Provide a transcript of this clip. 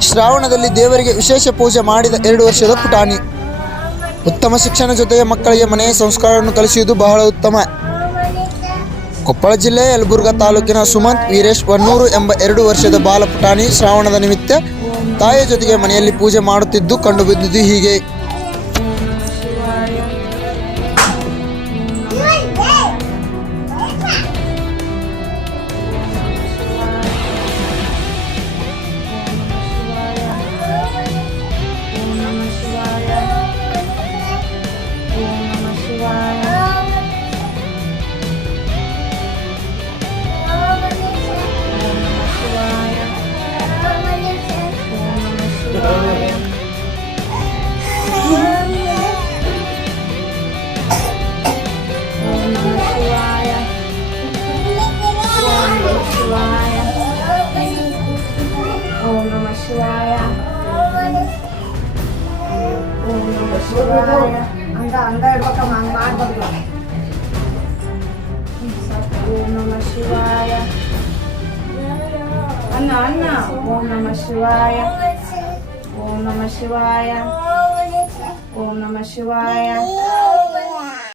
ಶ್ರಾವಣದಲ್ಲಿ ದೇವರಿಗೆ ವಿಶೇಷ ಪೂಜೆ ಮಾಡಿದ ಎರಡು ವರ್ಷದ ಪುಟಾಣಿ. ಉತ್ತಮ ಶಿಕ್ಷಣ ಜೊತೆಗೆ ಮಕ್ಕಳಿಗೆ ಮನೆಯ ಸಂಸ್ಕಾರವನ್ನು ಕಲಿಸುವುದು ಬಹಳ ಉತ್ತಮ. ಕೊಪ್ಪಳ ಜಿಲ್ಲೆ ಯಲಬುರ್ಗಾ ತಾಲೂಕಿನ ಸುಮಂತ್ ವೀರೇಶ್ ವನ್ನೂರು ಎಂಬ ಎರಡು ವರ್ಷದ ಬಾಲ ಪುಟಾಣಿ ಶ್ರಾವಣದ ನಿಮಿತ್ತ ತಾಯಿಯ ಜೊತೆಗೆ ಮನೆಯಲ್ಲಿ ಪೂಜೆ ಮಾಡುತ್ತಿದ್ದು ಕಂಡುಬಿದ್ದುದು ಹೀಗೆ. శివాయ. ఓం నమ శివాయ అంతా అందరి పక్క మన మాట్లాడుతున్నాం ఓం నమ శివాయ అన్న అన్న ఓం నమ శివాయ ఓం నమ శివాయ ఓం నమ శివాయ